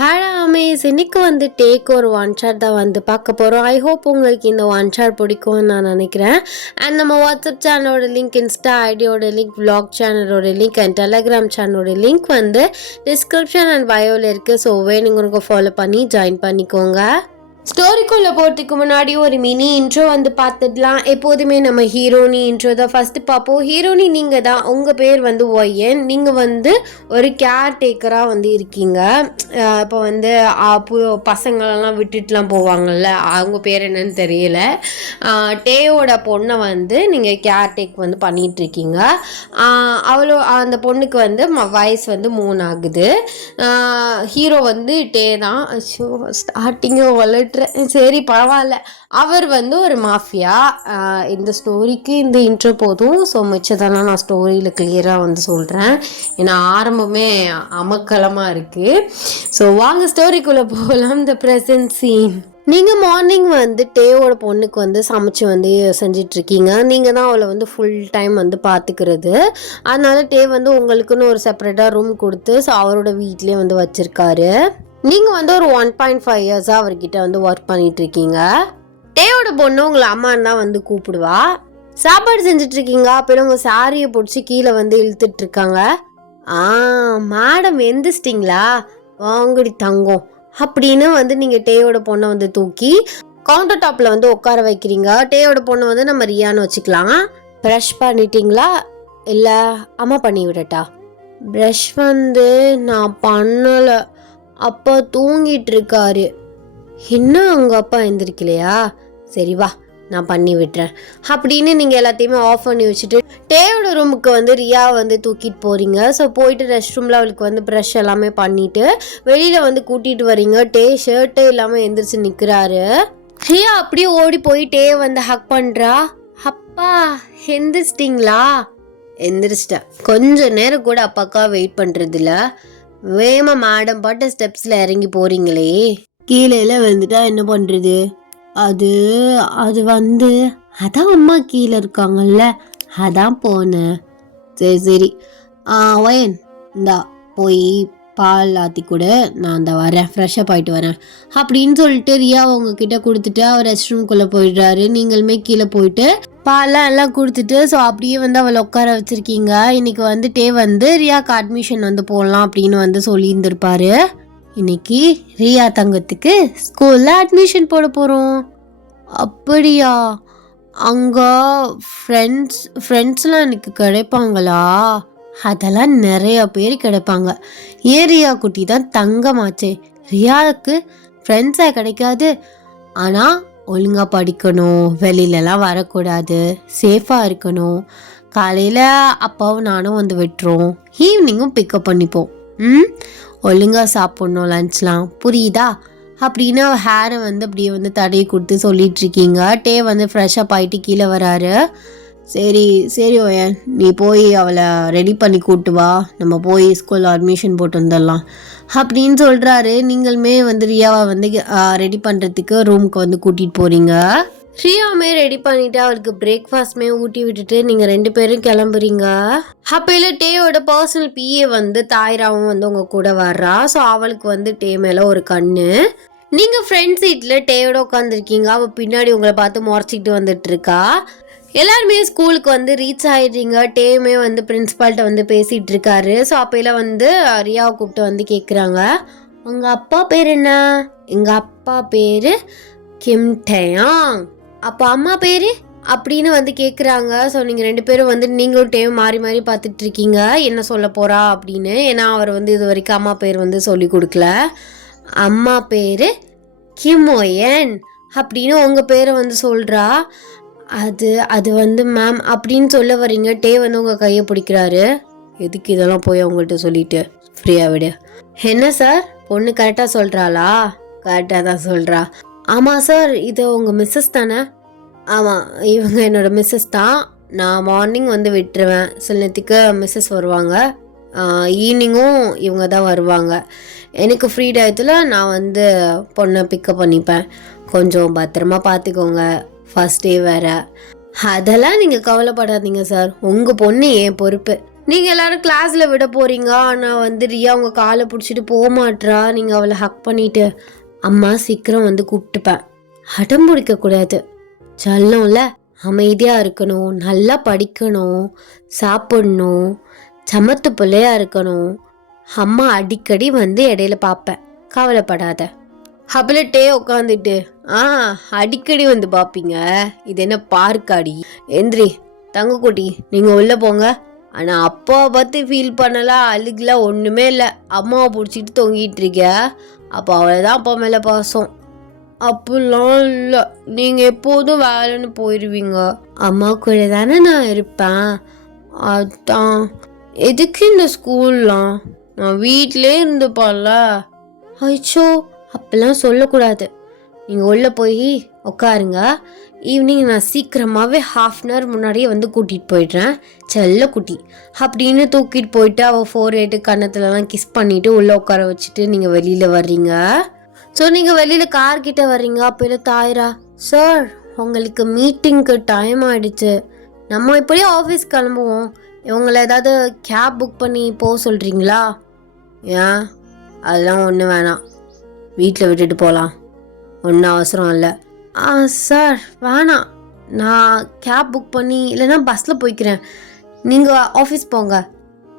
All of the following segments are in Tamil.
ஹாய் அமேஸ், இன்னைக்கு வந்து டேக் ஒரு ஒன் ஷாட் தான் வந்து பார்க்க போகிறோம். ஐ ஹோப் உங்களுக்கு இந்த ஒன் ஷாட் பிடிக்கும்னு நான் நினைக்கிறேன். அண்ட் நம்ம வாட்ஸ்அப் சேனலோட லிங்க், இன்ஸ்டா ஐடியோட லிங்க், விளாக் சேனலோட லிங்க் அண்ட் டெலகிராம் சேனலோட லிங்க் வந்து டிஸ்கிரிப்ஷன் அண்ட் பயோவில் இருக்குது. ஸோ வேணுங்கிறவங்க ஃபாலோ பண்ணி ஜாயின் பண்ணிக்கோங்க. ஸ்டோரிக்குள்ளே போகிறதுக்கு முன்னாடி ஒரு மினி இன்ட்ரோ வந்து பார்த்துடலாம். எப்போதுமே நம்ம ஹீரோனி இன்ட்ரோ தான் ஃபஸ்ட்டு பார்ப்போம். ஹீரோனி நீங்கள் தான், உங்கள் பேர் வந்து ஒய்யன். நீங்கள் வந்து ஒரு கேர்டேக்கராக வந்து இருக்கீங்க. இப்போ வந்து பசங்களெல்லாம் விட்டுட்டுலாம் போவாங்கள்ல, அவங்க பேர் என்னன்னு தெரியல. டேயோட பொண்ணை வந்து நீங்கள் கேர்டேக் வந்து பண்ணிகிட்ருக்கீங்க. அந்த பொண்ணுக்கு வந்து வயசு வந்து 3 ஆகுது. ஹீரோ வந்து டே தான். ஸ்டார்டிங்கு சரி பரவாயில்ல. அவர் வந்து ஒரு மாஃபியா. இந்த ஸ்டோரிக்கு இந்த இன்ட்ரோ போதும். ஸோ மிச்சதெல்லாம் நான் ஸ்டோரியில் கிளியராக வந்து சொல்கிறேன். ஏன்னா ஆரம்பமே அமக்கலமாக இருக்குது. ஸோ வாங்க ஸ்டோரிக்குள்ளே போகலாம். The present scene. நீங்கள் மார்னிங் வந்து டேவோட பொண்ணுக்கு வந்து சமைச்சு வந்து செஞ்சிட்ருக்கீங்க. நீங்கள் தான் அவளை வந்து ஃபுல் டைம் வந்து பார்த்துக்கிறது. அதனால டே வந்து உங்களுக்குன்னு ஒரு செப்பரேட்டாக ரூம் கொடுத்து ஸோ அவரோட வீட்லேயே வந்து வச்சுருக்காரு. நீங்கள் வந்து ஒரு 1.5 இயர்ஸாக அவர்கிட்ட வந்து ஒர்க் பண்ணிகிட்ருக்கீங்க. டேயோட பொண்ணு உங்களை அம்மான்னு தான் வந்து கூப்பிடுவா. சாப்பாடு செஞ்சிட்ருக்கீங்க. அப்புறம் உங்கள் சாரியை பிடிச்சி கீழே வந்து இழுத்துட்ருக்காங்க. மேடம் எந்திரிச்சிட்டிங்களா, வாங்கடி தங்கம் அப்படின்னு வந்து நீங்கள் டேயோட பொண்ணை வந்து தூக்கி கவுண்டர் டாப்பில் வந்து உட்கார வைக்கிறீங்க. டேயோட பொண்ணை வந்து நம்ம ரியான்னு வச்சுக்கலாம். ப்ரஷ் பண்ணிட்டீங்களா, இல்லை அம்மா பண்ணி விடட்டா? ப்ரஷ் வந்து நான் பண்ணலை, அப்பா தூங்கிட்டு இருக்காரு. இன்னும் அவங்க அப்பா எழுந்திரிக்கலையா? சரி வா, நான் பண்ணி விட்டுறேன் அப்படின்னு நீங்கள் எல்லாத்தையுமே ஆஃப் பண்ணி வச்சுட்டு டேயோட ரூமுக்கு வந்து ரியா வந்து தூக்கிட்டு போகிறீங்க. ஸோ போயிட்டு ரெஸ்ட் ரூமில் அவளுக்கு வந்து ப்ரஷ் எல்லாமே பண்ணிவிட்டு வெளியில் வந்து கூட்டிகிட்டு வரீங்க. டே ஷர்ட்டே இல்லாமல் எந்திரிச்சு நிற்கிறாரு. ரியா அப்படியே ஓடி போய் டே வந்து ஹக் பண்ணுறா. அப்பா எந்திரிச்சிட்டிங்களா? எந்திரிச்சிட்டேன். கொஞ்சம் நேரம் கூட அப்பாக்கா வெயிட் பண்ணுறதில்ல. வேமா மேடம் பாட்டு ஸ்டெப்ஸில் இறங்கி போகிறீங்களே, கீழே வந்துட்டா என்ன பண்ணுறது? அது வந்து அதான் அம்மா கீழே இருக்காங்கல்ல, அதான் போனேன். சரி ஒயன் இந்தா போய் பால் ஆற்றி கூட, நான் அந்த வரேன், ஃப்ரெஷ்ஷப் ஆகிட்டு வரேன் அப்படின்னு சொல்லிட்டு ரியா உங்ககிட்ட கொடுத்துட்டு அவர் ரெஸ்ட் ரூம்குள்ளே போயிடுறாரு. நீங்களுமே கீழே போயிட்டு பால்லாம் எல்லாம் கொடுத்துட்டு ஸோ அப்படியே வந்து அவளை உட்கார வச்சுருக்கீங்க. இன்னைக்கு வந்துட்டே வந்து ரியாவுக்கு அட்மிஷன் வந்து போடலாம் அப்படின்னு வந்து சொல்லியிருந்திருப்பாரு. இன்னைக்கு ரியா தங்கத்துக்கு ஸ்கூலில் அட்மிஷன் போட போகிறோம். அப்படியா? அங்கே ஃப்ரெண்ட்ஸ்லாம் எனக்கு கிடைப்பாங்களா? அதெல்லாம் நிறைய பேர் கிடைப்பாங்க. ஏன் ரியா குட்டி தான் தங்கமாச்சே, ரியாவுக்கு ஃப்ரெண்ட்ஸாக கிடைக்காது. ஆனால் ஒழுங்காக படிக்கணும், வெளியிலலாம் வரக்கூடாது, சேஃபாக இருக்கணும். காலையில் அப்பாவும் நானும் வந்து விட்டுருவோம், ஈவினிங்கும் பிக்கப் பண்ணிப்போம். ஒழுங்காக சாப்பிட்ணும், லஞ்ச்லாம் புரியுதா அப்படின்னு ஹேரை வந்து அப்படியே வந்து தடவி கொடுத்து சொல்லிகிட்ருக்கீங்க. டே வந்து ஃப்ரெஷ்ஷப் ஆகிட்டு கீழே வராரு. சரி ஓயன், நீ போய் அவளை ரெடி பண்ணி கூட்டு வா, நம்ம போய் ஸ்கூலில் அட்மிஷன் போட்டு வந்துடலாம் அப்படின்னு சொல்கிறாரு. நீங்களுமே வந்து ரியாவை வந்து ரெடி பண்ணுறதுக்கு ரூமுக்கு வந்து கூட்டிகிட்டு போகிறீங்க. ரியாவுமே ரெடி பண்ணிவிட்டு அவளுக்கு பிரேக்ஃபாஸ்ட்மே ஊட்டி விட்டுட்டு நீங்கள் 2 பேரும் கிளம்புறீங்க. அப்போல டேயோட பர்சனல் பிஏ வந்து தாய்ராவும் வந்து உங்கள் கூட வர்றா. ஸோ அவளுக்கு வந்து டே மேலே ஒரு கண்ணு. நீங்கள் ஃப்ரண்ட் சீட்டில் டேயோட உட்காந்துருக்கீங்க. அவள் பின்னாடி உங்களை பார்த்து முறைச்சிக்கிட்டு வந்துட்டுருக்கா. எல்லாருமே ஸ்கூலுக்கு வந்து ரீச் ஆகிடுறீங்க. டேமே வந்து பிரின்ஸிபால்கிட்ட வந்து பேசிகிட்டு இருக்காரு. ஸோ அப்போல வந்து ரியாவை கூப்பிட்டு வந்து கேட்குறாங்க, உங்கள் அப்பா பேர் என்ன? எங்கள் அப்பா பேர் கிம் டேயாங். அப்போ அம்மா பேர் அப்படின்னு வந்து கேட்குறாங்க. ஸோ நீங்கள் 2 பேரும் வந்து நீங்களும் டேம் மாறி மாறி பார்த்துட்டு இருக்கீங்க என்ன சொல்ல போகிறா அப்படின்னு. ஏன்னா அவர் வந்து இது வரைக்கும் அம்மா பேர் வந்து சொல்லி கொடுக்கல. அம்மா பேர் கிமோயன் அப்படின்னு உங்கள் பேரை வந்து சொல்கிறா. அது வந்து மேம் அப்படின்னு சொல்ல வரீங்க. டே வந்து உங்கள் கையை பிடிக்கிறாரு. எதுக்கு இதெல்லாம் போய் அவங்கள்ட்ட சொல்லிட்டு ஃப்ரீயாக விடு. என்ன சார், பொண்ணு கரெக்டாக சொல்கிறாளா? கரெக்டாக தான் சொல்கிறா. ஆமாம் சார், இது உங்கள் மிஸ்ஸஸ் தானே? ஆமாம், இவங்க என்னோடய மிஸ்ஸஸ் தான். நான் மார்னிங் வந்து விட்டுருவேன், சில நேரத்துக்கு மிஸ்ஸஸ் வருவாங்க, ஈவினிங்கும் இவங்க தான் வருவாங்க. எனக்கு ஃப்ரீ டயத்தில் நான் வந்து பொண்ணை பிக்கப் பண்ணிப்பேன். கொஞ்சம் பத்திரமா பார்த்துக்கோங்க, ஃபர்ஸ்ட் டே வேறு. அதெல்லாம் நீங்கள் கவலைப்படாதீங்க சார், உங்கள் பொண்ணு என் பொறுப்பு. நீங்கள் எல்லாரும் கிளாஸில் விட போகிறீங்க, ஆனால் வந்து ரியா உங்கள் காலை பிடிச்சிட்டு போக மாட்றா. நீங்கள் அவளை ஹக் பண்ணிவிட்டு அம்மா சீக்கிரம் வந்து கூப்பிட்டுப்பேன். அடம் பிடிக்கக்கூடாது, சொல்லணும்ல, அமைதியாக இருக்கணும், நல்லா படிக்கணும், சாப்பிடணும், சமத்து பிள்ளையாக இருக்கணும். அம்மா அடிக்கடி வந்து இடையில பார்ப்பேன், கவலைப்படாத. அப்படின்ட்டே உட்காந்துட்டு அடிக்கடி வந்து பார்ப்பீங்க, இது என்ன பார்க்காடி? எந்திரி தங்கக்குட்டி, நீங்கள் உள்ளே போங்க. ஆனால் அப்பாவை பார்த்து ஃபீல் பண்ணலாம், அழுகலாம், ஒன்றுமே இல்லை. அம்மாவை பிடிச்சிட்டு தொங்கிட்டு இருக்க, அப்போ அவ்வளோதான் அப்பா மேலே பாசம். அப்படிலாம் இல்லை, நீங்கள் எப்போதும் வேலைன்னு போயிடுவீங்க. அம்மா கூட தானே நான் இருப்பேன். அதான் எதுக்கு இந்த ஸ்கூல்லாம், நான் வீட்டிலே இருந்துப்பான்ல. ஐச்சோ, அப்பெல்லாம் சொல்லக்கூடாது. நீங்கள் உள்ளே போய் உட்காருங்க. ஈவினிங் நான் சீக்கிரமாகவே ½ முன்னாடியே வந்து கூட்டிகிட்டு போயிடுறேன். செல்ல குட்டி அப்படின்னு தூக்கிட்டு போயிட்டு அவள் 4 கன்னத்துலலாம் கிஸ் பண்ணிவிட்டு உள்ளே உட்கார வச்சுட்டு நீங்கள் வெளியில் வர்றீங்க. ஸோ நீங்கள் வெளியில் கார்கிட்ட வர்றீங்க. அப்போ இல்லை தாயிரா, சார் உங்களுக்கு மீட்டிங்க்கு டைம் ஆகிடுச்சு, நம்ம இப்படியே ஆஃபீஸ் கிளம்புவோம், இவங்களை ஏதாவது கேப் புக் பண்ணி போக சொல்கிறீங்களா? ஏன், அதெல்லாம் ஒன்றும் வேணாம், வீட்டில் விட்டுட்டு போகலாம், ஒன்றும் அவசரம் இல்லை. சார் வேணாம், நான் கேப் புக் பண்ணி இல்லைன்னா பஸ்ஸில் போய்க்கிறேன், நீங்கள் ஆஃபீஸ் போங்க.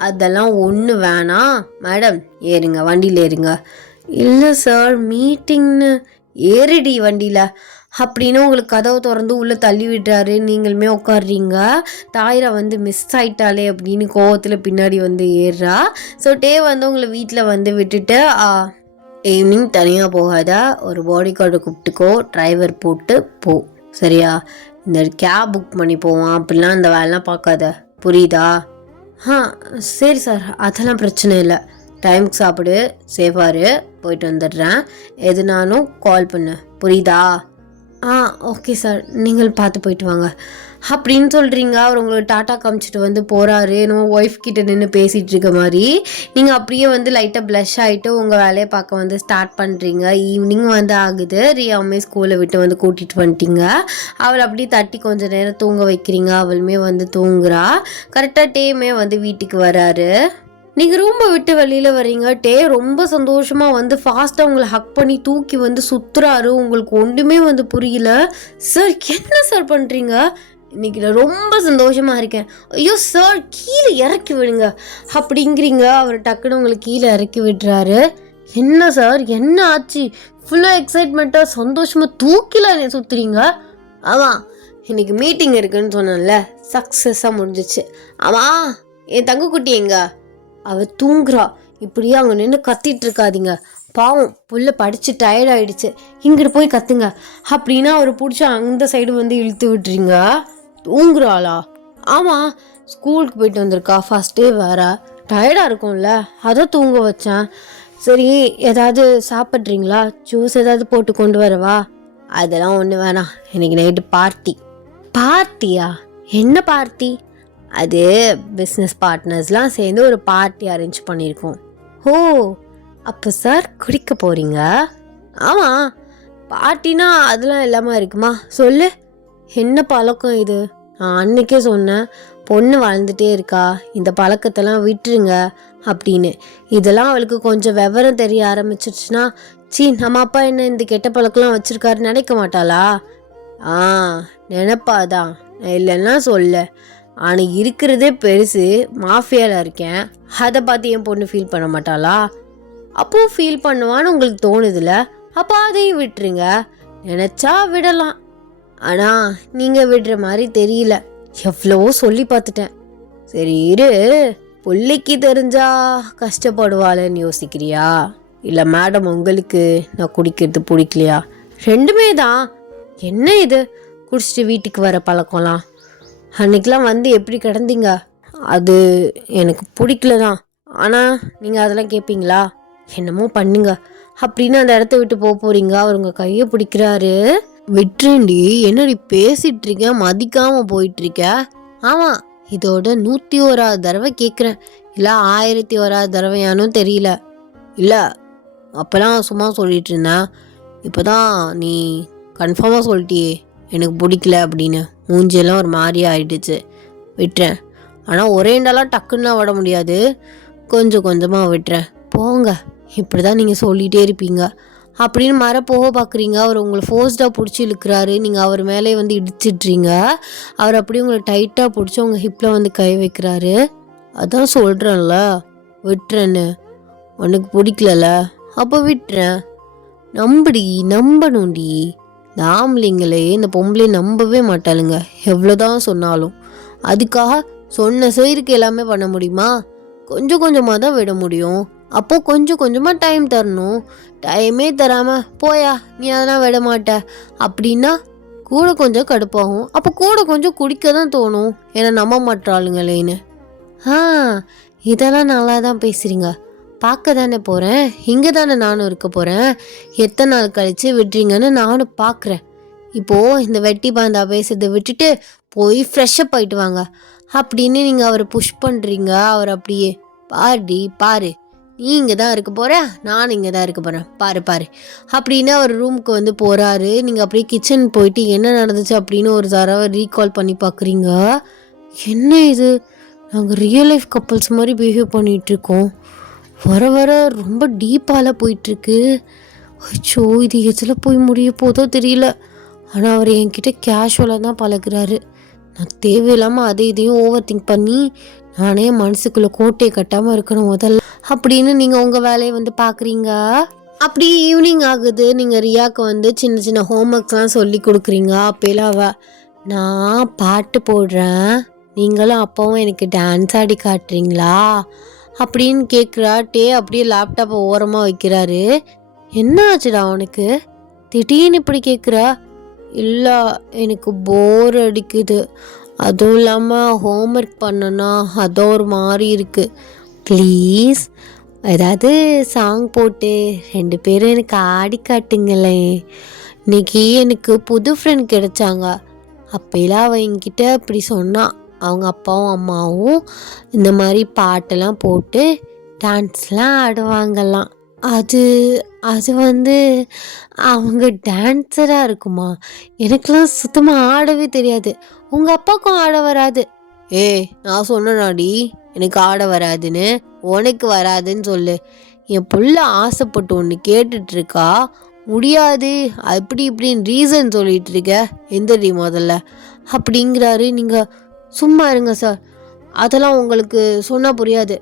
அதெல்லாம் ஒன்றும் வேணாம் மேடம், ஏறுங்க, வண்டியில் ஏறுங்க. இல்லை சார் மீட்டிங்னு. ஏறிடி வண்டியில் அப்படின்னு உங்களுக்கு கதவை திறந்து உள்ளே தள்ளி விடுறாரு. நீங்களுமே உட்காடுறீங்க. தாயிரா வந்து மிஸ் ஆயிட்டாலே அப்படின்னு கோவத்தில் பின்னாடி வந்து ஏறுறா. ஸோ வந்து உங்களை வீட்டில் வந்து விட்டுட்டு ஈவினிங் தனியாக போகாத, ஒரு பாடி கார்டை கூப்பிட்டுக்கோ, டிரைவர் போட்டு போ, சரியா? இந்த கேப் புக் பண்ணி போவான், அப்படிலாம் இந்த வேலைலாம் பார்க்காத, புரியுதா? சரி சார், அதெல்லாம் பிரச்சனை இல்லை. டைமுக்கு சாப்பிடு, சேஃபாரு, போயிட்டு வந்துடுறேன், எதுனாலும் கால் பண்ணு, புரியுதா? ஓகே சார், நீங்கள் பார்த்து போயிட்டு வாங்க அப்படின்னு சொல்கிறீங்க. அவர் உங்களுக்கு டாட்டா காமிச்சிட்டு வந்து போகிறாரு. என்னமோ ஒய்ஃப் கிட்ட நின்று பேசிகிட்டு இருக்க மாதிரி. நீங்கள் அப்படியே வந்து லைட்டாக ப்ளஷ் ஆகிட்டு உங்கள் வேலையை பார்க்க வந்து ஸ்டார்ட் பண்ணுறீங்க. ஈவினிங் வந்து ஆகுது. ரியாவுமே ஸ்கூலை விட்டு வந்து கூட்டிகிட்டு வந்துட்டீங்க. அவளை அப்படியே தட்டி கொஞ்சம் நேரம் தூங்க வைக்கிறீங்க. அவளுமே வந்து தூங்குறா. கரெக்டாக டேமே வந்து வீட்டுக்கு வராரு. நீங்கள் ரூமை விட்டு வெளியில் வர்றீங்க. ரொம்ப சந்தோஷமாக வந்து ஃபாஸ்ட்டாக உங்களை ஹக் பண்ணி தூக்கி வந்து சுற்றுறாரு. உங்களுக்கு ஒன்றுமே வந்து புரியல. சார் என்ன சார் பண்ணுறீங்க? இன்றைக்கி நான் ரொம்ப சந்தோஷமாக இருக்கேன். ஐயோ சார், கீழே இறக்கி விடுங்க அப்படிங்கிறீங்க. அவர் டக்குன்னு உங்களை கீழே இறக்கி விடுறாரு. என்ன சார், என்ன ஆச்சு? ஃபுல்லாக எக்ஸைட்மெண்ட்டாக சந்தோஷமாக தூக்கில என்ன சுற்றுறீங்க? ஆமாம், இன்றைக்கி மீட்டிங் இருக்குன்னு சொன்னேன்ல, சக்ஸஸாக முடிஞ்சிச்சு. ஆமாம், என் தங்கக்குட்டி எங்க? அவள் தூங்குறா. இப்படியே அங்கே நின்று கத்திட்டு இருக்காதீங்க, பாவம் புள்ள படித்து டயர்டாயிடுச்சு, இங்கிட்டு போய் கத்துங்க அப்படின்னா அவர் பிடிச்சி அந்த சைடு வந்து இழுத்து விட்டுறீங்க. தூங்குறாளா? ஆமாம், ஸ்கூலுக்கு போயிட்டு வந்திருக்கா, ஃபர்ஸ்ட் டே வேற, டயர்டாக இருக்கும்ல, அதை தூங்க வச்சேன். சரி, ஏதாவது சாப்பிட்றீங்களா? ஜூஸ் ஏதாவது போட்டு கொண்டு வரவா? அதெல்லாம் ஒன்று வேணாம், இன்னைக்கு நைட்டு பார்ட்டி. பார்ட்டியா? என்ன பார்ட்டி? அது பிஸ்னஸ் பார்ட்னர்ஸ்லாம் சேர்ந்து ஒரு பார்ட்டி அரேஞ்ச் பண்ணியிருக்கோம். ஓ, அப்போ சார் குடிக்க போகிறீங்க? ஆமாம், பார்ட்டினா அதெல்லாம் இல்லாமல் இருக்குமா? சொல்லு, என்ன பழக்கம் இது? நான் அன்னைக்கே சொன்னேன், பொண்ணு வளர்ந்துட்டே இருக்கா, இந்த பழக்கத்தெல்லாம் விட்டுருங்க அப்படின்னு. இதெல்லாம் அவளுக்கு கொஞ்சம் விவரம் தெரிய ஆரம்பிச்சிருச்சுன்னா, நம்ம அப்பா என்ன இந்த கெட்ட பழக்கம்லாம் வச்சுருக்காரு நினைக்க மாட்டாளா? நினைப்பாதான், இல்லைன்னா சொல்ல. ஆனால் இருக்கிறதே பெருசு, மாஃபியாவில் இருக்கேன், அதை பார்த்து என் பொண்ணு ஃபீல் பண்ண மாட்டாளா? அப்போது ஃபீல் பண்ணுவான்னு உங்களுக்கு தோணுதில்ல, அப்போ அதையும் விட்டுருங்க. நினச்சா விடலாம், ஆனால் நீங்கள் விடுற மாதிரி தெரியல. எவ்வளவோ சொல்லி பார்த்துட்டேன். சரி இரு, பிள்ளைக்கு தெரிஞ்சா கஷ்டப்படுவாளன்னு யோசிக்கிறியா? இல்லை மேடம் உங்களுக்கு நான் குடிக்கிறது பிடிக்கலையா? ரெண்டுமே தான். என்ன இது குடிச்சிட்டு வீட்டுக்கு வர பழக்கம்லாம்? அன்றைக்கெலாம் வந்து எப்படி கிடந்தீங்க? அது எனக்கு பிடிக்கல தான், ஆனால் நீங்கள் அதெல்லாம் கேட்பீங்களா? என்னமோ பண்ணுங்க அப்படின்னு அந்த இடத்த விட்டு போகிறீங்க. அவர் உங்கள் கையை பிடிக்கிறாரு. விட்டுறேண்டி, என்னடி பேசிகிட்டு இருக்க, மதிக்காமல் போயிட்டுருக்க? ஆமாம், இதோட 101வது தடவை கேட்குறேன், இல்லை 1001வது தடவையானும் தெரியல. இல்லை, அப்போல்லாம் சும்மா சொல்லிட்டு இருந்தேன், இப்போ தான் நீ கன்ஃபார்மாக சொல்லிட்டியே எனக்கு பிடிக்கல அப்படின்னு. மூஞ்சியெல்லாம் ஒரு மாதிரி ஆயிடுச்சு. விட்டுறேன். ஆனால் ஒரேண்டாலாம் டக்குன்னா விட முடியாது, கொஞ்சம் கொஞ்சமாக விட்டுறேன். போங்க, இப்படி தான் நீங்கள் சொல்லிகிட்டே இருப்பீங்க அப்படின்னு போக பார்க்குறீங்க. அவர் உங்களை ஃபோர்ஸ்டாக பிடிச்சி இழுக்கிறாரு. நீங்கள் அவர் மேலே வந்து இடிச்சிட்றீங்க. அவர் அப்படியே உங்களை டைட்டாக பிடிச்சி உங்கள் ஹிப்பில் வந்து கை வைக்கிறாரு. அதான் சொல்கிறேன்ல விட்டுறேன்னு, உனக்கு பிடிக்கலல்ல, அப்போ விட்டுறேன். நம்பணும்டி. இந்த ஆம்பளைங்களே இந்த பொம்பளை நம்பவே மாட்டாளுங்க எவ்வளோதான் சொன்னாலும். அதுக்காக சொன்ன சைருக்கு எல்லாமே பண்ண முடியுமா? கொஞ்சம் கொஞ்சமாக தான் விட முடியும். அப்போது கொஞ்சம் கொஞ்சமாக டைம் தரணும். டைமே தராமல் போயா நீ அதெல்லாம் விட மாட்ட அப்படின்னா கூட கொஞ்சம் கடுப்பாகும். அப்போ கூட கொஞ்சம் குடிக்க தான் தோணும், ஏன்னா நம்ப மாட்டாளுங்களேன்னு. இதெல்லாம் நல்லா தான் பேசுகிறீங்க. பார்க்க தானே போகிறேன், இங்கே தானே நானும் இருக்க போகிறேன். எத்தனை நாள் கழித்து விட்டுறீங்கன்னு நானும் பார்க்குறேன். இப்போது இந்த வெட்டி பாந்தா பேசுறதை விட்டுட்டு போய் ஃப்ரெஷ்ஷப் ஆகிட்டு வாங்க அப்படின்னு நீங்கள் அவரை புஷ் பண்ணுறீங்க. அவர் அப்படியே பாரு நீ இங்கே தான் இருக்க போகிற, நான் இங்கே தான் இருக்க போகிறேன், பாரு அப்படின்னு அவர் ரூமுக்கு வந்து போகிறாரு. நீங்கள் அப்படியே கிச்சன் போயிட்டு என்ன நடந்துச்சு அப்படின்னு ஒரு தடவை ரீகால் பண்ணி பார்க்குறீங்க. என்ன இது, நாங்கள் ரியல் லைஃப் கப்புள்ஸ் மாதிரி பிஹேவ் பண்ணிகிட்ருக்கோம், வர வர ரொம்ப டீப்பால் போயிட்டுருக்கு. அச்சோ, இது எதில் போய் முடிய போதோ தெரியல. ஆனால் அவர் என்கிட்ட கேஷுவலாக தான் பழகுறாரு. நான் தேவையில்லாமல் அதை இதையும் ஓவர் திங்க் பண்ணி நானே மனசுக்குள்ளே கோட்டையை கட்டாமல் இருக்கணும் முதல்ல அப்படின்னு நீங்கள் உங்கள் வேலையை வந்து பார்க்குறீங்க. அப்படி ஈவினிங் ஆகுது. நீங்கள் ரியாவுக்கு வந்து சின்ன சின்ன ஹோம்ஒர்க்ஸ்லாம் சொல்லி கொடுக்குறீங்க. அப்போலாம் நான் பாட்டு போடுறேன், நீங்களும் அப்பாவும் எனக்கு டான்ஸ் ஆடி காட்டுறீங்களா அப்படின்னு கேட்குறா. அப்படியே லேப்டாப்பை ஓரமாக வைக்கிறாரு. என்ன ஆச்சுடா உனக்கு திடீர்னு இப்படி கேட்குறா? இல்லை, எனக்கு போர் அடிக்குது, அதுவும் இல்லாமல் ஹோம்ஒர்க் பண்ணனா அதோ ஒரு மாதிரி இருக்குது. ப்ளீஸ் ஏதாவது சாங் போட்டு 2 பேரும் எனக்கு ஆடி காட்டுங்களேன். இன்னைக்கு எனக்கு புது ஃப்ரெண்ட் கிடைச்சாங்க. அப்போலாம் அவள் என்கிட்ட இப்படி சொன்னான். அவங்க அப்பாவும் அம்மாவும் இந்த மாதிரி பாட்டெல்லாம் போட்டு டான்ஸ்லாம் ஆடுவாங்கலாம். அது அது வந்து அவங்க டான்ஸராக இருக்குமா? எனக்கெலாம் சுத்தமாக ஆடவே தெரியாது. உங்கள் அப்பாவுக்கும் ஆட வராது. நான் சொன்னேனாடி எனக்கு ஆட வராதுன்னு, உனக்கு வராதுன்னு சொல்லு. என் புள்ள ஆசைப்பட்டு ஒன்று கேட்டுட்ருக்கா, முடியாது அப்படி இப்படின்னு ரீசன் சொல்லிட்டு இருக்க, எந்திரி முதல்ல அப்படிங்கிறாரு. நீங்கள் சும்மா இருங்க சார், அதெல்லாம் உங்களுக்கு சொன்னால் புரியாது.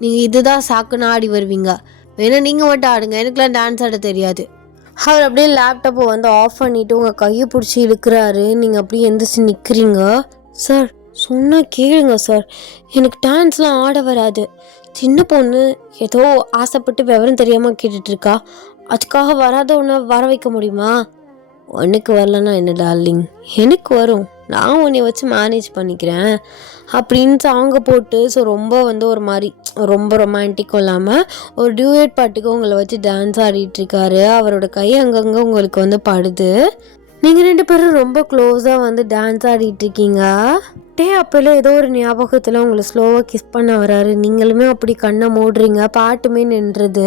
நீங்கள் இதுதான் சாக்குன்னு ஆடி வருவீங்க, வேணா நீங்கள் மட்டும் ஆடுங்க, எனக்குலாம் டான்ஸ் ஆட தெரியாது. அவர் அப்படியே லேப்டாப்பை வந்து ஆஃப் பண்ணிவிட்டு உங்கள் கையை பிடிச்சி இழுக்கிறாரு. நீங்கள் அப்படியே எந்திரிச்சு நிற்கிறீங்க. சார் சொன்னால் கேளுங்க சார், எனக்கு டான்ஸ்லாம் ஆட வராது. சின்ன பொண்ணு ஏதோ ஆசைப்பட்டு விவரம் தெரியாமல் கேட்டுட்ருக்கா, அதுக்காக வராத ஒன்று வர வைக்க முடியுமா? உனக்கு வரலன்னா என்ன டார்லிங், எனக்கு வரும், நான் உன்னை வச்சு மேனேஜ் பண்ணிக்கிறேன் அப்படின்னு சாங்கை போட்டு. ஸோ ரொம்ப வந்து ஒரு மாதிரி ரொம்ப ரொமான்டிக்கும் இல்லாமல் ஒரு டியூயட் பாட்டுக்கு உங்களை வச்சு டான்ஸ் ஆடிட்டுருக்காரு. அவரோட கை அங்கங்கே உங்களுக்கு வந்து படுது. நீங்கள் 2 பேரும் ரொம்ப க்ளோஸாக வந்து டான்ஸ் ஆடிட்டுருக்கீங்க. அப்போல்லாம் ஏதோ ஒரு ஞாபகத்தில் உங்களை ஸ்லோவாக கிஸ் பண்ண வராரு. நீங்களுமே அப்படி கண்ணை மூடுறீங்க, பாட்டுமே நின்றுது.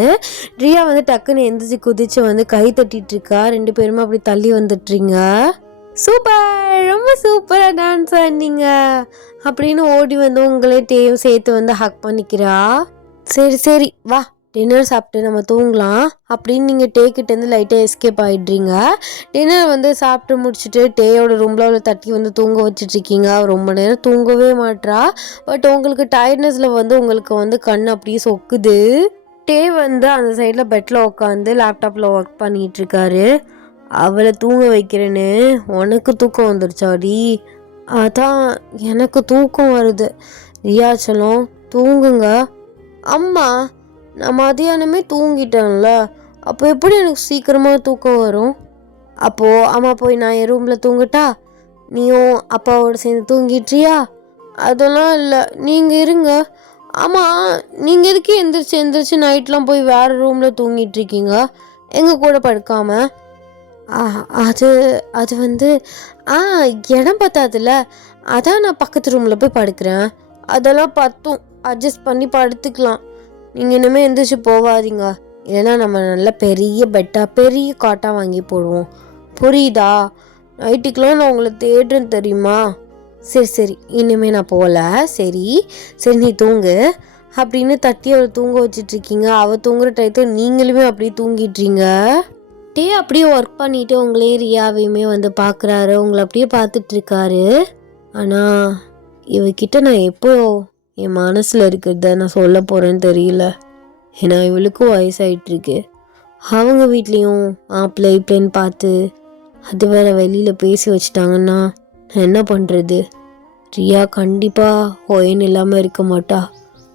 ரியா வந்து டக்குன்னு எந்திரிச்சு குதிச்சு வந்து கை தட்டிகிட்ருக்கா. 2 பேருமே அப்படி தள்ளி வந்துட்டுறீங்க. சூப்பர், ரொம்ப சூப்பராக டான்ஸ் ஆடினீங்க அப்படின்னு ஓடி வந்து உங்களே சேர்த்து வந்து ஹக் பண்ணிக்கிறா. சரி வா டின்னர் சாப்பிட்டு நம்ம தூங்கலாம் அப்படின்னு நீங்கள் டேக்கிட்டேருந்து லைட்டாக எஸ்கேப் ஆகிடுறீங்க. டின்னர் வந்து சாப்பிட்டு முடிச்சுட்டு டேயோட ரூமில் அவளை தட்டி வந்து தூங்க வச்சிட்ருக்கீங்க. ரொம்ப நேரம் தூங்கவே மாட்றா. பட் உங்களுக்கு டயர்ட்னஸில் வந்து உங்களுக்கு வந்து கண் அப்படியே சொக்குது. வந்து அந்த சைடில் பெட்டில் உட்காந்து லேப்டாப்பில் ஒர்க் பண்ணிகிட்ருக்காரு. அவளை தூங்க வைக்கிறேன்னு உனக்கு தூக்கம் வந்துருச்சாடி? அதான் எனக்கு தூக்கம் வருது. ரியாச்சலம் தூங்குங்க. அம்மா நான் மதியானமே தூங்கிட்டேன்ல, அப்போ எப்படி எனக்கு சீக்கிரமாக தூக்கம் வரும்? அப்போது அம்மா போய் நான் என் ரூமில் தூங்கிட்டா நீயும் அப்பாவோடு சேர்ந்து தூங்கிட்றியா? அதெல்லாம் இல்லை, நீங்கள் இருங்க. ஆமாம், நீங்கள் எதுக்கு எந்திரிச்சு நைட்லாம் போய் வேறு ரூமில் தூங்கிட்டுருக்கீங்க எங்கள் கூட படுக்காமல்? அது வந்து இடம் பத்தாதுல்ல, அதான் நான் பக்கத்து ரூமில் போய் படுக்கிறேன். அதெல்லாம் பத்தும், அட்ஜஸ்ட் பண்ணி படுத்துக்கலாம். நீங்கள் இனிமேல் எந்திரிச்சு போகாதீங்க, இல்லைன்னா நம்ம நல்ல பெரிய பெட்டாக பெரிய காட்டாக வாங்கி போடுவோம், புரியுதா? நைட்டுக்கெலாம் நான் உங்களை தேடுறேன் தெரியுமா? சரி சரி இனிமே நான் போகல. சரி சரி நீ தூங்கு அப்படின்னு தட்டி அவளை தூங்க வச்சிட்ருக்கீங்க. அவள் தூங்குற டயத்தில் நீங்களுமே அப்படியே தூங்கிடுறீங்க. அப்படியே ஒர்க் பண்ணிட்டு உங்களே ரியாவையுமே வந்து பார்க்குறாரு. உங்களை அப்படியே பார்த்துட்ருக்காரு. ஆனால் இவகிட்ட நான் எப்போ என் மனசில் இருக்கிறத நான் சொல்ல போகிறேன்னு தெரியல. ஏன்னா இவளுக்கும் வயசாயிட்ருக்கு. அவங்க வீட்லேயும் மாப்பிள்ளை இப்படின்னு பார்த்து அது வேற வெளியில் பேசி வச்சுட்டாங்கன்னா நான் என்ன பண்ணுறது? ரியா கண்டிப்பாக ஒயன் இல்லாமல் இருக்க மாட்டா.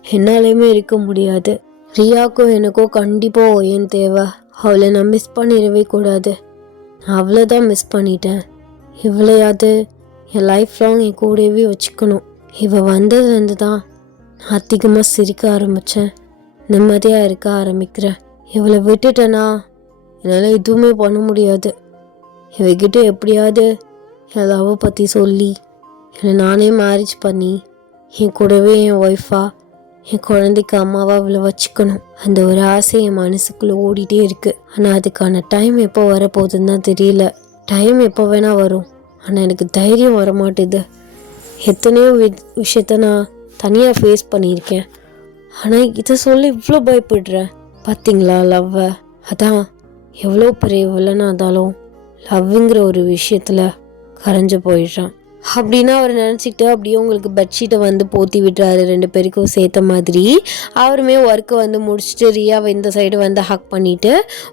என்னாலையுமே இருக்க முடியாது. ரியாவுக்கும் எனக்கும் கண்டிப்பாக ஒயன் தேவை. அவளை நான் மிஸ் பண்ணிடவே கூடாது. நான் அவளை தான் மிஸ் பண்ணிட்டேன். இவளையாவது என் லைஃப் லாங் என் கூடவே வச்சுக்கணும். இவள் வந்ததுலேருந்து தான் நான் அதிகமாக சிரிக்க ஆரம்பித்தேன். நிம்மதியாக இருக்க ஆரம்பிக்கிறேன். இவளை விட்டுட்டேன்னா என்னால் எதுவுமே பண்ண முடியாது. இவகிட்ட எப்படியாவது என் லவ்வை பற்றி சொல்லி என்னை நானே மேரேஜ் பண்ணி என் கூடவே என் ஒய்ஃபாக என் குழந்தைக்கு அம்மாவாக அவளை வச்சுக்கணும். அந்த ஒரு ஆசை என் மனசுக்குள்ளே ஓடிட்டே இருக்குது. ஆனால் அதுக்கான டைம் எப்போ வரப்போகுதுன்னு தான் தெரியல. டைம் எப்போ வேணால் வரும், ஆனால் எனக்கு தைரியம் வரமாட்டேது. எத்தனையோ விஷயத்த நான் தனியாக ஃபேஸ் பண்ணியிருக்கேன். ஆனால் இதை சொல்ல இவ்வளோ பயப்படுறேன். பார்த்தீங்களா லவ்வை? அதான் எவ்வளோ பெரிய வில்லனாக இருந்தாலும் லவ்ங்கிற ஒரு விஷயத்தில் கரைஞ்சு போயிடுறான் அப்படின்னு அவர் நினச்சிக்கிட்டு அப்படியே உங்களுக்கு பெட்ஷீட்டை வந்து போற்றி விட்டுறாரு 2 பேருக்கும் சேர்த்த மாதிரி. அவருமே ஒர்க்கை வந்து முடிச்சுட்டு ரியாவை இந்த சைடு வந்து ஹக் பண்ணிவிட்டு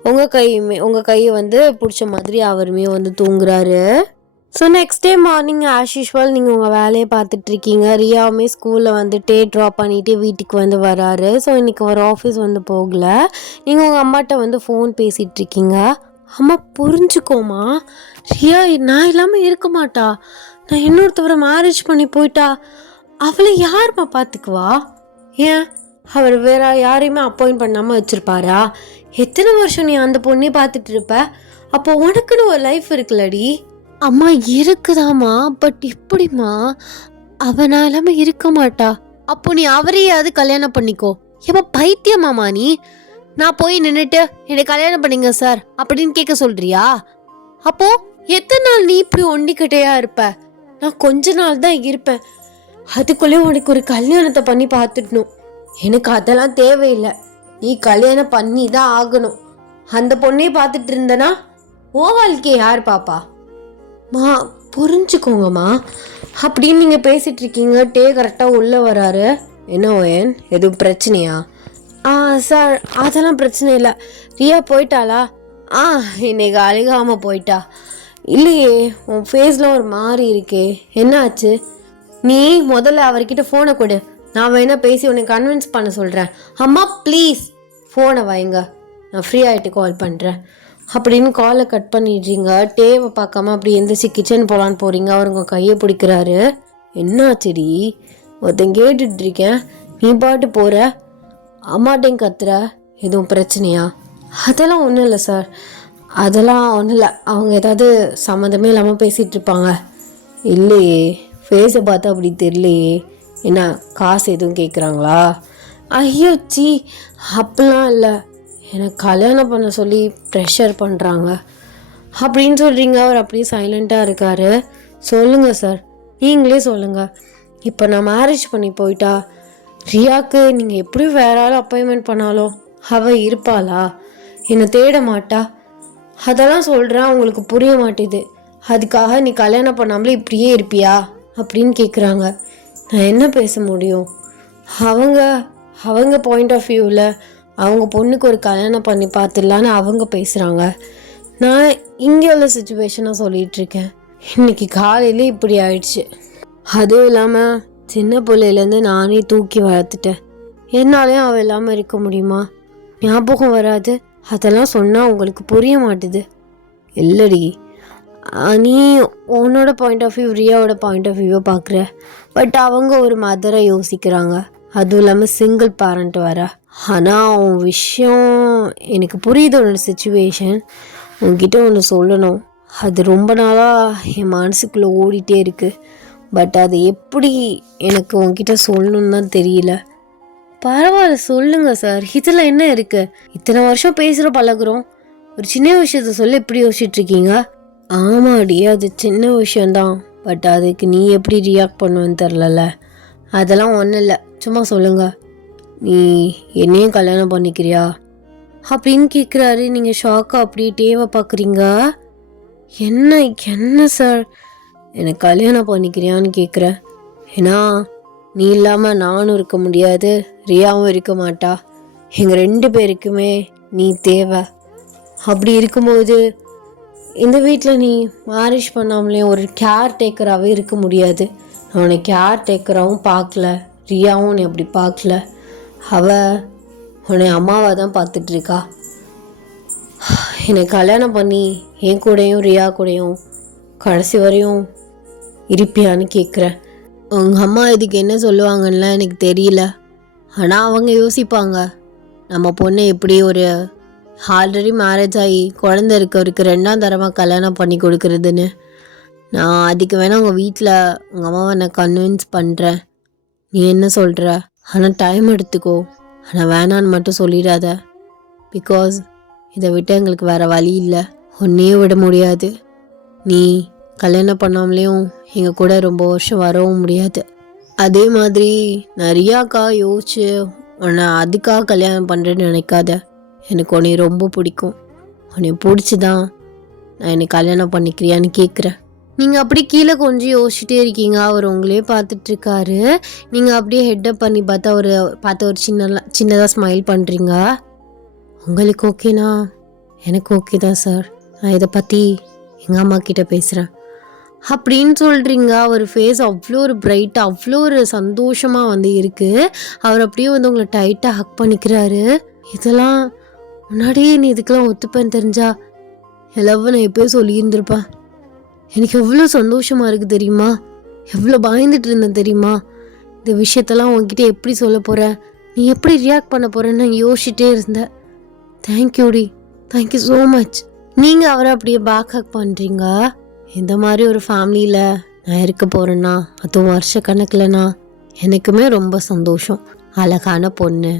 உங்கள் கையை வந்து பிடிச்ச மாதிரி அவருமே வந்து தூங்குறாரு. So next day morning as usual நீங்கள் உங்கள் வேலையை பார்த்துட்ருக்கீங்க. ரியாவுமே ஸ்கூலில் வந்துட்டு ட்ராப் பண்ணிவிட்டு வீட்டுக்கு வந்து வராரு. ஸோ இன்றைக்கி ஒரு ஆஃபீஸ் வந்து போகலை. நீங்கள் உங்கள் அம்மாட்ட வந்து ஃபோன் பேசிகிட்ருக்கீங்க. அம்மா புரிஞ்சுக்கோமா, ரியா நான் இல்லாமல் இருக்க மாட்டா. நான் இன்னொருத்தவரை மேரேஜ் பண்ணி போயிட்டா அவளை யாரும்மா பார்த்துக்குவா? ஏன் அவர் வேற யாரையுமே அப்பாயிண்ட் பண்ணாமல் வச்சுருப்பாரா? எத்தனை வருஷம் நீ அந்த பொண்ணே பார்த்துட்டு இருப்ப? அப்போ உனக்குன்னு ஒரு லைஃப் இருக்குல்லடி. அம்மா இருக்குதாம்மா, பட் இப்படிம்மா அவ நான் இல்லாமல் இருக்க மாட்டா. அப்போ நீ அவரையாவது கல்யாணம் பண்ணிக்கோ. ஏமா பைத்தியமாமா நீ? நான் போய் நின்றுட்டு என்னை கல்யாணம் பண்ணிங்க சார் அப்படின்னு கேட்க சொல்றியா? அப்போ எத்தனை நாள் நீ இப்படி ஒண்டிக்கிட்டையா இருப்ப? நான் கொஞ்ச நாள் தான் இருப்பேன். அதுக்குள்ளே உனக்கு ஒரு கல்யாணத்தை பண்ணி பார்த்துடணும். எனக்கு அதெல்லாம் தேவையில்லை. நீ கல்யாணம் பண்ணி தான் ஆகணும். அந்த பொண்ணே பார்த்துட்டு இருந்தனா ஓ வாழ்க்கையை யார் பாப்பா? மா புரிஞ்சுக்கோங்கம்மா அப்படின்னு நீங்கள் பேசிகிட்டு இருக்கீங்க. கரெக்டாக உள்ளே வராரு. என்ன ஓயன், எதுவும் பிரச்சனையா? சார் அதெல்லாம் பிரச்சனை இல்லை. ரியா போயிட்டாளா? இன்னைக்கு அழுகாமல் போயிட்டா. இல்லையே, உன் ஃபேஸில் ஒரு மாதிரி இருக்கே, என்ன ஆச்சு? நீ முதல்ல அவர்கிட்ட ஃபோனை கொடு, நான் வேணா பேசி உன்னை கன்வின்ஸ் பண்ண சொல்கிறேன். அம்மா ப்ளீஸ் ஃபோனை வைங்க, நான் ஃப்ரீ ஆகிட்டு கால் பண்ணுறேன் அப்படின்னு காலை கட் பண்ணிடுறீங்க. டேவை பார்க்காம அப்படி எந்திரிச்சு கிச்சன் போகலான்னு போகிறீங்க. அவர் உங்கள் கையை பிடிக்கிறாரு. என்னாச்சுடி? ஒருத்தன் கேட்டுட்ருக்கேன், நீ பாட்டு போகிற, அம்மாட்டையும் கத்துற, எதுவும் பிரச்சனையா? அதெல்லாம் ஒன்றும் இல்லை சார், அதெல்லாம் ஒன்றும் இல்லை. அவங்க ஏதாவது சம்மந்தமே இல்லாமல் பேசிகிட்டு இருப்பாங்க. இல்லையே, ஃபேஸை பார்த்தா அப்படி தெரியலையே. என்ன காசு எதுவும் கேட்குறாங்களா? ஐயோ சி, அப்படிலாம் இல்லை, எனக்கு கல்யாணம் பண்ண சொல்லி ப்ரெஷர் பண்ணுறாங்க அப்படின்னு சொல்கிறீங்க. அவர் அப்படியே சைலண்ட்டாக இருக்கார். சொல்லுங்கள் சார், நீங்களே சொல்லுங்கள். இப்போ நான் மேரேஜ் பண்ணி போயிட்டா ரியாவுக்கு நீங்கள் எப்படியும் வேற ஆள் அப்பாயின்மெண்ட் பண்ணாலும் அவள் இருப்பாளா? என்னை தேட மாட்டா? அதெல்லாம் சொல்கிறேன், உங்களுக்கு புரிய மாட்டேது. அதுக்காக நீ கல்யாணம் பண்ணாமலே இப்படியே இருப்பியா அப்படின்னு கேட்குறாங்க. நான் என்ன பேச முடியும்? அவங்க பாயிண்ட் ஆஃப் வியூவில் அவங்க பொண்ணுக்கு ஒரு கல்யாணம் பண்ணி பார்த்துடலான்னு அவங்க பேசுகிறாங்க. நான் இங்கே உள்ள சுச்சுவேஷனாக சொல்லிகிட்ருக்கேன். இன்றைக்கி காலையிலே இப்படி ஆயிடுச்சு. அதுவும் இல்லாமல் சின்ன பிள்ளையிலேருந்து நானே தூக்கி வளர்த்துட்டேன். என்னாலையும் அவள் இல்லாமல் இருக்க முடியுமா? ஞாபகம் வராது. அதெல்லாம் சொன்னால் உங்களுக்கு புரிய மாட்டுது. இல்லடி, நீ உன்னோட பாயிண்ட் ஆஃப் வியூ ரியாவோட பாயிண்ட் ஆஃப் வியூவை பார்க்குற. பட் அவங்க ஒரு மதரை யோசிக்கிறாங்க, அதுவும் இல்லாமல் சிங்கிள் பேரண்ட் வர. ஆனால் உன் விஷயம் எனக்கு புரியுது, உன்னோட சுச்சுவேஷன். உன்கிட்ட ஒன்று சொல்லணும், அது ரொம்ப நாளாக என் மனசுக்குள்ளே ஓடிட்டே இருக்குது. பட் அது எப்படி எனக்கு உன்கிட்ட சொல்லணுன்னு தான் தெரியல. பரவாயில்ல சொல்லுங்கள் சார், இதில் என்ன இருக்குது? இத்தனை வருஷம் பேசுகிற பழகுறோம், ஒரு சின்ன விஷயத்த சொல்ல இப்படி யோசிச்சுட்ருக்கீங்க? ஆமாடி, அது சின்ன விஷயந்தான். பட் அதுக்கு நீ எப்படி ரியாக்ட் பண்ணுவேன்னு தெரிலல. அதெல்லாம் ஒன்றும் இல்லை, சும்மா சொல்லுங்க. நீ என்னையும் கல்யாணம் பண்ணிக்கிறியா அப்படின்னு கேட்குறாரு. நீங்கள் ஷாக்காக அப்படியே டேவை பார்க்குறீங்க. என்ன என்ன சார், எனக்கு கல்யாணம் பண்ணிக்கிறியான்னு கேட்குறேன். ஏன்னா நீ இல்லாமல் நானும் இருக்க முடியாது, ரியாவும் இருக்க மாட்டா. எங்கள் 2 பேருக்குமே நீ தேவை. அப்படி இருக்கும்போது இந்த வீட்டில் நீ மேரேஜ் பண்ணாமலே ஒரு கேர் டேக்கராகவே இருக்க முடியாது. நான் உன்னை கேர் டேக்கராகவும் பார்க்கல, ரியாவும் நீ அப்படி பார்க்கல. அவள் உன்னை அம்மாவாக தான் பார்த்துட்ருக்கா. என்னை கல்யாணம் பண்ணி என் கூடயும் ரியா கூடயும் கடைசி வரையும் இருப்பியான்னு கேட்குறேன். உங்கள் அம்மா இதுக்கு என்ன சொல்லுவாங்கன்னு எனக்கு தெரியல. ஆனால் அவங்க யோசிப்பாங்க, நம்ம பொண்ணை எப்படி ஒரு ஆல்ரெடி மேரேஜ் ஆகி குழந்தை இருக்கவருக்கு 2ஆம் தரமாக கல்யாணம் பண்ணி கொடுக்குறதுன்னு. நான் அதுக்கு வேணால் உங்கள் வீட்டில் உங்கள் அம்மாவை நான் கன்வின்ஸ் பண்ணுறேன். நீ என்ன சொல்கிற? ஆனால் டைம் எடுத்துக்கோ. ஆனால் வேணான்னு மட்டும் சொல்லிடாத. பிகாஸ் இதை விட்டு எங்களுக்கு வேறு வழி இல்லை, ஒன்றையே விட முடியாது. நீ கல்யாணம் பண்ணாமலேயும் எங்கள் கூட ரொம்ப வருஷம் வரவும் முடியாது. அதே மாதிரி நிறையாக்கா யோசிச்சு உன்னை அதுக்காக கல்யாணம் பண்ணுறேன்னு நினைக்காத. எனக்கு உன்னை ரொம்ப பிடிக்கும். உன்னை பிடிச்சி தான் நான் என்னை கல்யாணம் பண்ணிக்கிறியான்னு கேட்குறேன். நீங்கள் அப்படி கீழே கொஞ்சம் யோசிச்சுட்டே இருக்கீங்க. அவர் உங்களே பார்த்துட்ருக்காரு. நீங்கள் அப்படியே ஹெட்டப் பண்ணி பார்த்தா ஒரு சின்னதாக ஸ்மைல் பண்ணுறீங்க. உங்களுக்கு ஓகேனா? எனக்கு ஓகே தான் சார். நான் இதை பற்றி எங்கள் அம்மா கிட்டே பேசுகிறேன் அப்படின்னு சொல்கிறீங்க. அவர் ஃபேஸ் அவ்வளோ ஒரு பிரைட்டாக அவ்வளோ ஒரு சந்தோஷமாக இருக்குது. அவர் அப்படியே உங்களை டைட்டாக ஹக் பண்ணிக்கிறாரு. இதெல்லாம் முன்னாடியே நீ இதுக்கெல்லாம் ஒத்துப்பேன்னு தெரிஞ்சா எல்லாம் நான் எப்போயும் சொல்லியிருந்திருப்பேன். எனக்கு எவ்வளோ சந்தோஷமாக இருக்குது தெரியுமா, எவ்வளோ பயந்துட்டு இருந்தேன் தெரியுமா. இந்த விஷயத்தெல்லாம் உன்கிட்ட எப்படி சொல்ல போகிறேன், நீ எப்படி ரியாக்ட் பண்ண போகிறேன்னு நான் யோசிச்சுட்டே இருந்தேன். தேங்க்யூடி, தேங்க்யூ ஸோ மச். நீங்கள் அவரை அப்படியே பேக் ஹக் பண்ணுறீங்க. இந்த மாதிரி ஒரு ஃபேமிலியில் நான் இருக்க போகிறேன்னா, அதுவும் வருஷ கணக்கில்னா எனக்குமே ரொம்ப சந்தோஷம். அழகான பொண்ணு,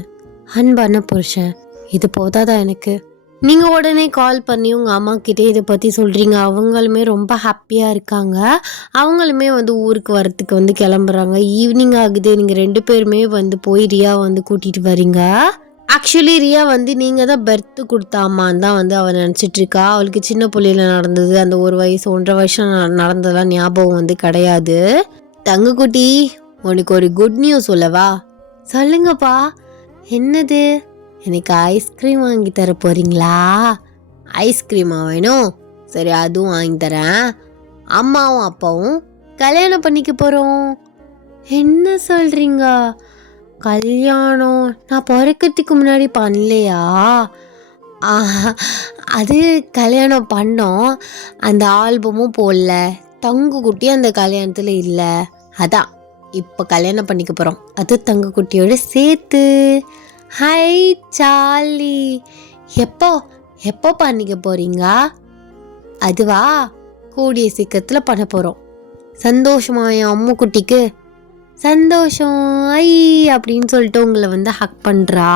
அன்பான புருஷன், இது போதாதா எனக்கு? நீங்கள் உடனே கால் பண்ணி உங்கள் அம்மா கிட்டே இதை பற்றி சொல்கிறீங்க. அவங்களுமே ரொம்ப ஹாப்பியாக இருக்காங்க. அவங்களுமே ஊருக்கு வரத்துக்கு கிளம்புறாங்க. ஈவினிங் ஆகுது. நீங்கள் 2 பேருமே போய் ரியா கூட்டிகிட்டு வரீங்க. ஆக்சுவலி ரியா நீங்கள் தான் பெர்த்து கொடுத்த அம்மான்னு தான் அவள் நினச்சிட்ருக்கா. அவளுக்கு சின்ன பிள்ளையில நடந்தது அந்த 1 வயசு 1.5 வருஷம் நடந்ததெல்லாம் ஞாபகம் கிடையாது. தங்கக்குட்டி, உனக்கு ஒரு குட் நியூஸ் சொல்லவா? சொல்லுங்கப்பா. என்னது? எனக்கு ஐஸ்கிரீம் வாங்கி தர போகிறீங்களா? ஐஸ்கிரீமா வேணும்? சரி, அதுவும் வாங்கி தரேன். அம்மாவும் அப்பாவும் கல்யாணம் பண்ணிக்க போகிறோம். என்ன சொல்கிறீங்க? கல்யாணம் நான் பிறக்கிறதுக்கு முன்னாடி பண்ணலையா? அது கல்யாணம் பண்ணோம், அந்த ஆல்பமும் போடல. தங்குக்குட்டி அந்த கல்யாணத்தில் இல்லை. அதான் இப்போ கல்யாணம் பண்ணிக்க போகிறோம், அது தங்குக்குட்டியோட சேர்த்து. ஹை சார்லி, எப்போ பண்ணிக்க போகிறீங்க? அதுவா, கூடிய சீக்கிரத்தில் பண்ண போகிறோம். சந்தோஷமா என் அம்மு குட்டிக்கு? சந்தோஷம் ஐ அப்படின்னு சொல்லிட்டு உங்களை ஹக் பண்ணுறா.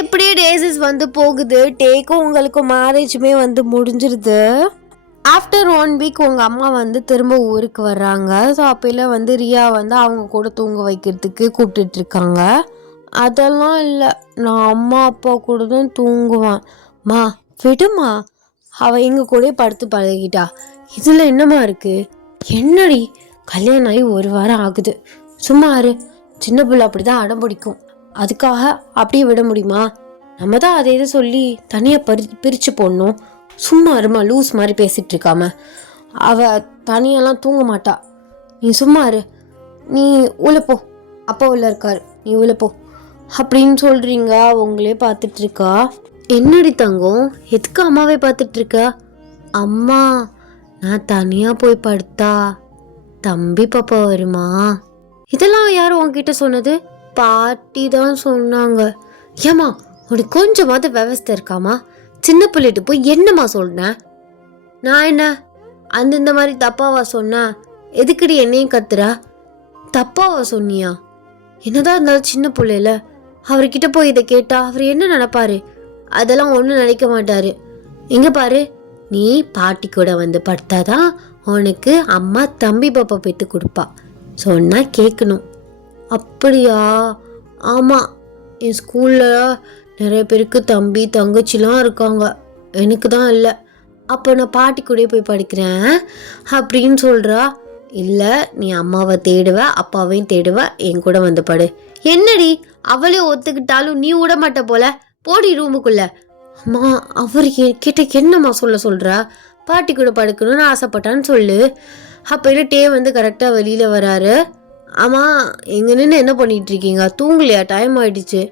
எப்படியே டேஸஸ் போகுது. டேக்கும் உங்களுக்கும் மேரேஜுமே முடிஞ்சிருது. ஆஃப்டர் 1 வீக் உங்கள் அம்மா திரும்ப ஊருக்கு வர்றாங்க. ஸோ அப்போல்லாம் ரியா அவங்க கூட தூங்க வைக்கிறதுக்கு கூப்பிட்டுட்ருக்காங்க. அதெல்லாம் இல்லை, நான் அம்மா அப்பா கூட தான் தூங்குவேன். மா விடுமா, அவள் எங்கள் கூட படுத்து பழகிட்டா, இதில் என்னம்மா இருக்குது? என்னடி, கல்யாணம் ஆகி 1 வாரம் ஆகுது, சும்மா இரு. சின்ன பிள்ளை அப்படி தான் அடம் பிடிக்கும், அதுக்காக அப்படியே விட முடியுமா? நம்ம தான் அதை இதை சொல்லி தனியாக பிரித்து போடணும். சும்மா இருமா, லூஸ் மாதிரி பேசிகிட்டு இருக்காம. அவள் தனியெல்லாம் தூங்க மாட்டா, நீ சும்மா இரு. நீ உள்ள அப்பா உள்ள இருக்காரு, நீ உள்ள அப்படின்னு சொல்கிறீங்க. அவங்களே பார்த்துட்ருக்கா. என்னடி தங்கம், எதுக்கு அம்மாவே பார்த்துட்ருக்க? அம்மா, நான் தனியாக போய் படுத்தா தம்பி பாப்பா வருமா? இதெல்லாம் யாரும் உங்ககிட்ட சொன்னது? பாட்டி தான் சொன்னாங்க. ஏம்மா, உனக்கு கொஞ்சமாவது விவஸ்தை இருக்காமா? சின்ன பிள்ளைட்டு போய் என்னம்மா சொன்னேன்? நான் என்ன இந்த மாதிரி தப்பாவா சொன்னேன்? எதுக்குடி என்னையும் கத்துறா? தப்பாவா சொன்னியா? என்னதான் இருந்தாலும் சின்ன பிள்ளைல அவர்கிட்ட போய் இதை கேட்டா அவர் என்ன நினைப்பாரு? அதெல்லாம் ஒன்றும் நினைக்க மாட்டாரு. எங்க பாரு, நீ பாட்டி கூட படுத்தாதான் உனக்கு அம்மா தம்பி பாப்பா பெற்று கொடுப்பா, சொன்னால் கேட்கணும். அப்படியா? ஆமாம், என் ஸ்கூலில் நிறைய பேருக்கு தம்பி தங்கச்சிலாம் இருக்காங்க, எனக்கு தான் இல்லை. அப்போ நான் பாட்டி கூட போய் படிக்கிறேன் அப்படின்னு சொல்கிறா. இல்லை, நீ அம்மாவை தேடுவ அப்பாவையும் தேடுவ, என் கூட வந்து படு. என்னடி அவளே ஒத்துக்கிட்டாலும் நீ விட மாட்ட போல, போடி ரூமுக்குள்ள. அம்மா அவர் கிட்ட என்னம்மா சொல்கிறா? பாட்டி கூட படுக்கணும்னு ஆசைப்பட்டான்னு சொல்லு. அப்போ டே வந்து கரெக்டாக வெளியில் வராரு. ஆமாம், எங்கே நின்று என்ன பண்ணிகிட்ருக்கீங்க? தூங்கலையா? டைம் ஆகிடுச்சு.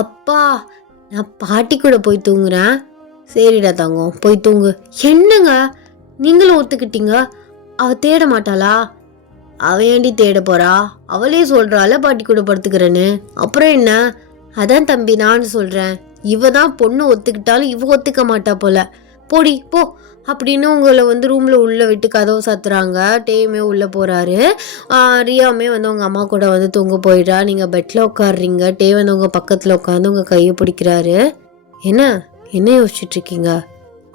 அப்பா, நான் பாட்டி கூட போய் தூங்குறேன். சரிடா தங்கம், போய் தூங்கு. என்னங்க நீங்களும் ஒத்துக்கிட்டீங்க? அவள் தேட மாட்டாளா? அவள் ஏண்டி தேட போகிறா? அவளே சொல்கிறாள் பாட்டி கூட படுத்துக்கிறேன்னு. அப்புறம் என்ன? அதான் தம்பி நானும் சொல்கிறேன், இவ தான் பொண்ணு ஒத்துக்கிட்டாலும் இவ ஒத்துக்க மாட்டா போல. போடி போ அப்படின்னு உங்களை வந்து ரூமில் உள்ளே விட்டு கதவு சாத்துறாங்க. டேயுமே உள்ளே போகிறாரு. ரியாவுமே வந்து உங்கள் அம்மா கூட வந்து தூங்க போயிடுறா. நீங்கள் பெட்டில் உட்காடுறீங்க. டே வந்து உங்கள் பக்கத்தில் உட்காந்து உங்கள் கையை பிடிக்கிறாரு. என்ன யோசிச்சுட்ருக்கீங்க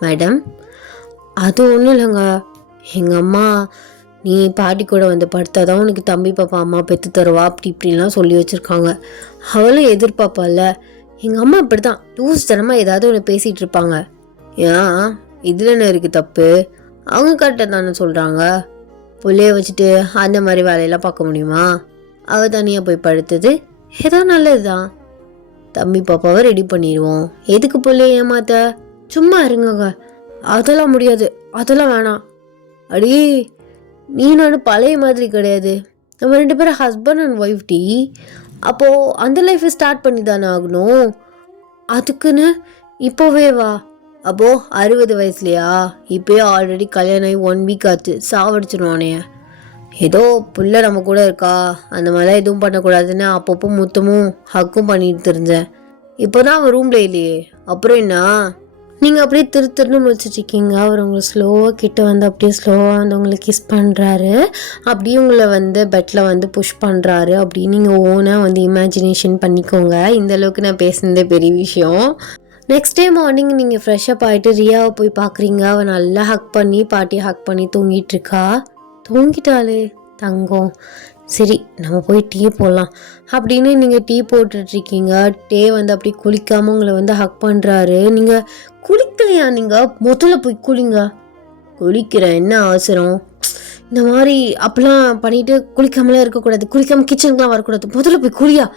மேடம்? அது ஒன்றும் இல்லைங்க, எங்கள் அம்மா நீ பாட்டி கூட வந்து படுத்தாதான் உனக்கு தம்பி பாப்பா அம்மா பெற்று தருவா அப்படி இப்படின்லாம் சொல்லி வச்சுருக்காங்க. அவளும் எதிர்பார்ப்பால. எங்கள் அம்மா இப்படி தான் லூசுத்தனமாக ஏதாவது ஒன்று பேசிகிட்டு இருப்பாங்க. ஏன் இதில் என்ன இருக்குது தப்பு? அவங்க கரெக்டாக தானே சொல்கிறாங்க. புள்ளைய வச்சுட்டு அந்த மாதிரி வேலையெல்லாம் பார்க்க முடியுமா? அவள் தனியாக போய் படுத்தது ஏதோ நல்லது தான். தம்பி பாப்பாவை ரெடி பண்ணிடுவோம். எதுக்கு புள்ளைய ஏமாத்த? சும்மா இருங்க. அதெல்லாம் முடியாது, அதெல்லாம் வேணாம். அடி நீ நானும் பழைய மாதிரி கிடையாது, நம்ம 2 பேரும் ஹஸ்பண்ட் அண்ட் ஒய்ஃப் டி. அப்போது அந்த லைஃப்பை ஸ்டார்ட் பண்ணி தானே ஆகணும். அதுக்குன்னு இப்போவே வா. அப்போது 60 வயசுலையா? இப்போயே ஆல்ரெடி கல்யாணம் ஆகி 1 வீக் ஆச்சு. சாவடிச்சிருவானே. ஏதோ புள்ள நம்ம கூட இருக்கா, அந்த மாதிரிலாம் எதுவும் பண்ணக்கூடாதுன்னு அப்பப்போ முத்தமும் ஹக்கும் பண்ணிட்டு தெரிஞ்சேன். இப்போ தான் அவன் ரூமில் இல்லையே, அப்புறம் என்ன? நீங்கள் அப்படியே திருன்னு முடிச்சிட்ருக்கீங்க. அவர் உங்களை ஸ்லோவாக கிட்ட வந்து அப்படியே ஸ்லோவாக வந்து உங்களை கிஸ் பண்ணுறாரு. அப்படியே உங்களை வந்து பெட்டில் வந்து புஷ் பண்ணுறாரு. அப்படி நீங்கள் ஓனாக வந்து இமேஜினேஷன் பண்ணிக்கோங்க. இந்த அளவுக்கு நான் பேசுனதே பெரிய விஷயம். நெக்ஸ்ட் டே மார்னிங் நீங்கள் ஃப்ரெஷ்அப் ஆகிட்டு ரியாவை போய் பார்க்குறீங்க. அவன் நல்லா ஹக் பண்ணி பாட்டியை ஹக் பண்ணி தூங்கிட்டுருக்கா. தூங்கிட்டாளே தங்கம், சரி நம்ம போய் டீ போடலாம் அப்படின்னு நீங்கள் டீ போட்டுட்ருக்கீங்க. டே வந்து அப்படி குளிக்காமல் உங்களை வந்து ஹக் பண்ணுறாரு. நீங்கள் குளிக்கலையா? நீங்கள் முதல்ல போய் குளிங்க. குளிக்கிறேன், என்ன அவசரம்? இந்த மாதிரி அப்பெல்லாம் பண்ணிட்டு குளிக்காமலாம் இருக்கக்கூடாது, குளிக்காமல் கிச்சனுக்குலாம் வரக்கூடாது, முதல்ல போய் குளியா.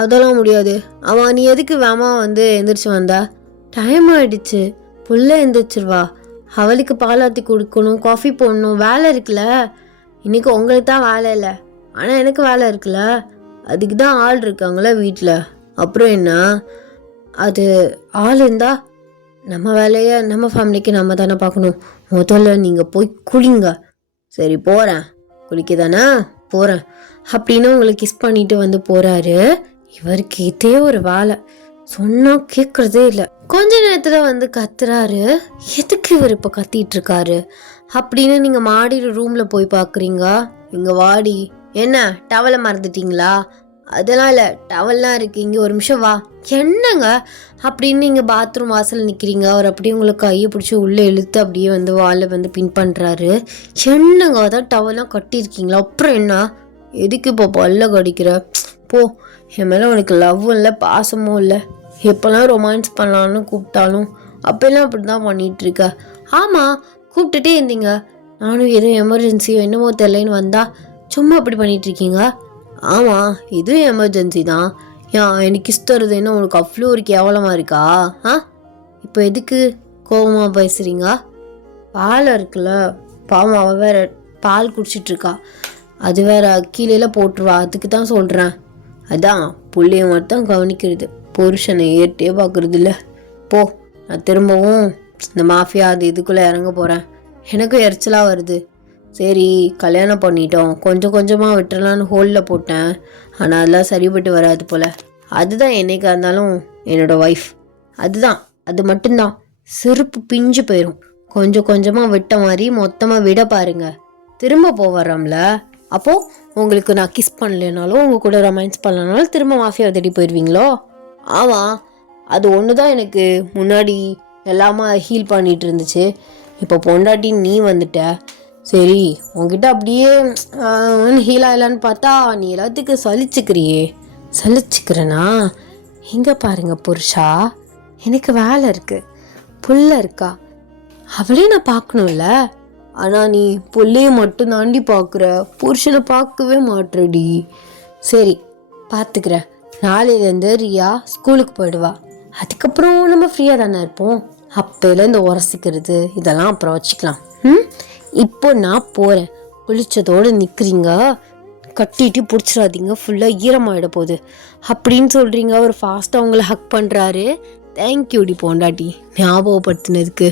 அதெல்லாம் முடியாது. அவன் நீ எதுக்கு வேமா வந்து எந்திரிச்சு வந்தா? டைம் ஆகிடுச்சு, புள்ள எந்திரிச்சிருவா, அவளுக்கு பாலாத்தி கொடுக்கணும், காஃபி போடணும், வேலை இருக்குல்ல. இன்றைக்கி உங்களுக்கு தான் வேலை இல்லை, ஆனால் எனக்கு வேலை இருக்குல்ல. அதுக்கு தான் ஆள் இருக்காங்களே வீட்டில். அப்புறம் என்ன? அது ஆள் இருந்தா நம்ம வேலையை நம்ம ஃபேமிலிக்கு நம்ம தானே பார்க்கணும். முதல்ல நீங்கள் போய் குளிங்க. சரி போகிறேன், குளிக்க தானே போகிறேன் அப்படின்னு உங்களை கிஸ் பண்ணிட்டு வந்து போகிறாரு. இவருக்கு இதே ஒரு வேலை, சொன்னால் கேட்குறதே இல்லை. கொஞ்ச நேரத்தில் வந்து கத்துறாரு. எதுக்கு இவர் இப்போ கத்திட்டு இருக்காரு அப்படின்னு நீங்கள் மாடியில் ரூமில் போய் பார்க்குறீங்க. இங்கே வாடி. என்ன டவலை மறந்துட்டீங்களா? அதெல்லாம் இல்லை, டவல்லாம் இருக்குது, இங்கே ஒரு நிமிஷம் வா. என்னங்க அப்படின்னு நீங்கள் பாத்ரூம் வாசல் நிற்கிறீங்க. அவர் அப்படியே உங்களை கையை பிடிச்சி உள்ளே இழுத்து அப்படியே வந்து வாலை வந்து பின் பண்ணுறாரு. என்னங்க அதான் டவல்லாம் கட்டியிருக்கீங்களா? அப்புறம் என்ன? எதுக்கு இப்போ பல்ல கடிக்கிற? போ, என் மேலே உனக்கு லவ்வும் இல்லை பாசமும் இல்லை. எப்போல்லாம் ரொமான்ஸ் பண்ணலான்னு கூப்பிட்டாலும் அப்போல்லாம் அப்படி தான் பண்ணிகிட்ருக்க. ஆமாம், கூப்பிட்டுட்டே இருந்தீங்க, நானும் ஏதோ எமர்ஜென்சியோ என்னமோ தெரியலன்னு வந்தா சும்மா அப்படி பண்ணிகிட்ருக்கீங்க. ஆமாம், இதுவும் எமர்ஜென்சி தான். ஏன் எனக்கு கிஸ் தருதுன்னு உனக்கு அவ்வளோ ஒரு கேவலமாக இருக்கா? இப்போ எதுக்கு கோபமாக பேசுகிறீங்க? பால் இருக்குல்ல, பாவம் அவள் வேற பால் குடிச்சிட்ருக்கா, அது வேற கீழே போட்டுருவா, அதுக்கு தான் சொல்கிறேன். அதான் புள்ளைய மட்டும் கவனிக்கிறது, புருஷனை ஏற்றே பார்க்குறது இல்லை. போ, நான் திரும்பவும் இந்த மாஃபியா அது இதுக்குள்ளே இறங்க போகிறேன். எனக்கும் எரிச்சலாக வருது. சரி கல்யாணம் பண்ணிட்டோம், கொஞ்சம் கொஞ்சமாக விட்டுறலான்னு ஹோலில் போட்டேன், ஆனால் அதெல்லாம் சரிபட்டு வராது போல். அதுதான் என்னைக்கா இருந்தாலும் என்னோடய ஒய்ஃப், அதுதான், அது மட்டும்தான். செருப்பு பிஞ்சு போயிடும். கொஞ்சம் கொஞ்சமாக விட்ட மாதிரி மொத்தமாக விட பாருங்க, திரும்ப போவர்றோம்ல. அப்போது உங்களுக்கு நான் கிஸ் பண்ணலைனாலும் உங்கள் கூட ரொமான்ஸ் பண்ணலனாலும் திரும்ப மாஃபியா தேடி போயிடுவீங்களோ? ஆமாம், அது ஒன்று தான் எனக்கு முன்னாடி எல்லாமே ஹீல் பண்ணிகிட்டு இருந்துச்சு. இப்போ பொண்டாட்டி நீ வந்துட்ட, சரி உன்கிட்ட அப்படியே ஹீல் ஆகலான்னு பார்த்தா நீ எல்லாத்துக்கு சலிச்சுக்கிறியே. சலிச்சுக்கிறேனா? எங்கே பாருங்க புருஷா, எனக்கு வேலை இருக்கு, புள்ள இருக்கா, அவளே நான் பார்க்கணும்ல. ஆனால் நீ புள்ளைய மட்டும் தாண்டி பார்க்குற, புருஷனை பார்க்கவே மாட்டுறடி. சரி பார்த்துக்கிறேன். நாளையிலேருந்து ரியா ஸ்கூலுக்கு போயிடுவா. அதுக்கப்புறம் நம்ம ஃப்ரீயாக தானே இருப்போம். அப்போல இந்த உரசிக்கிறது இதெல்லாம் அப்புறம் வச்சுக்கலாம். இப்போ நான் போகிறேன். குளிச்சதோடு நிற்கிறீங்க, கட்டிட்டு பிடிச்சிடாதீங்க, ஃபுல்லாக ஈரமாயிட போகுது அப்படின்னு சொல்கிறீங்க. அவர் ஃபாஸ்ட்டாக அவங்கள ஹக் பண்ணுறாரு. தேங்க்யூடி பொண்டாட்டி ஞாபகப்படுத்தினதுக்கு